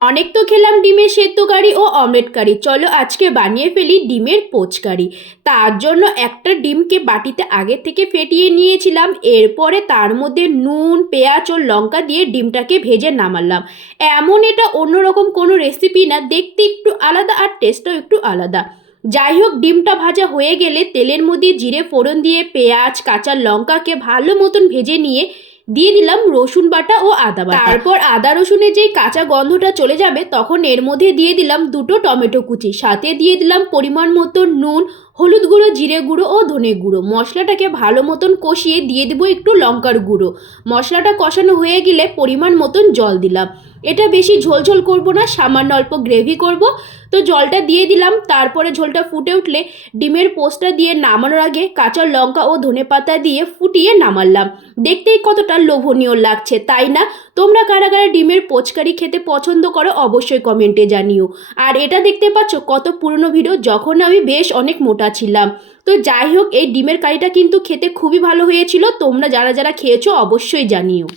অনেক তো খেলাম ডিমের সেদ্ধ কারি ও অমলেট কারি, চলো আজকে বানিয়ে ফেলি ডিমের পোচ কারি। তার জন্য একটা ডিমকে বাটিতে আগে থেকে ফেটিয়ে নিয়েছিলাম, এরপরে তার মধ্যে নুন পেঁয়াজ ও লঙ্কা দিয়ে ডিমটাকে ভেজে নামালাম। এমন এটা অন্যরকম কোনো রেসিপি না, দেখতে একটু আলাদা আর টেস্টও একটু আলাদা। যাই হোক, ডিমটা ভাজা হয়ে গেলে তেলের মধ্যে জিরে ফোড়ন দিয়ে পেঁয়াজ কাঁচা লঙ্কাকে ভালো মতন ভেজে নিয়ে দিয়ে দিলাম রসুন বাটা ও আদা বাটা। তারপর আদা রসুনের যেই কাঁচা গন্ধটা চলে যাবে তখন এর মধ্যে দিয়ে দিলাম দুটো টমেটো কুচি, সাথে দিয়ে দিলাম পরিমাণ মতো নুন, হলুদ গুঁড়ো, জিরে গুঁড়ো ও ধনে গুঁড়ো। মশলাটাকে ভালো মতন কষিয়ে দিয়ে দেবো একটু লঙ্কার গুঁড়ো। মশলাটা কষানো হয়ে গেলে পরিমাণ মতন জল দিলাম। এটা বেশি ঝোলঝোল করব না, সামান্য অল্প গ্রেভি করব। তো জলটা দিয়ে দিলাম। তারপরে ঝোলটা ফুটে উঠলে ডিমের পোস্টটা দিয়ে নামানোর আগে কাঁচা লঙ্কা ও ধনেপাতা দিয়ে ফুটিয়ে নামালাম। দেখতেই কতটা লোভনীয় লাগছে, তাই না? তোমরা কারা কারা ডিমের পোচকারি খেতে পছন্দ করো অবশ্যই কমেন্টে জানিও। আর এটা দেখতে পাচ্ছ কত পুরনো ভিডিও, যখন আমি বেশ অনেক মোটা ছিলাম। তো যাই হোক, এই ডিমের কারিটা কিন্তু খেতে খুবই ভালো হয়েছিল। তোমরা যারা যারা খেয়েছো অবশ্যই জানিও।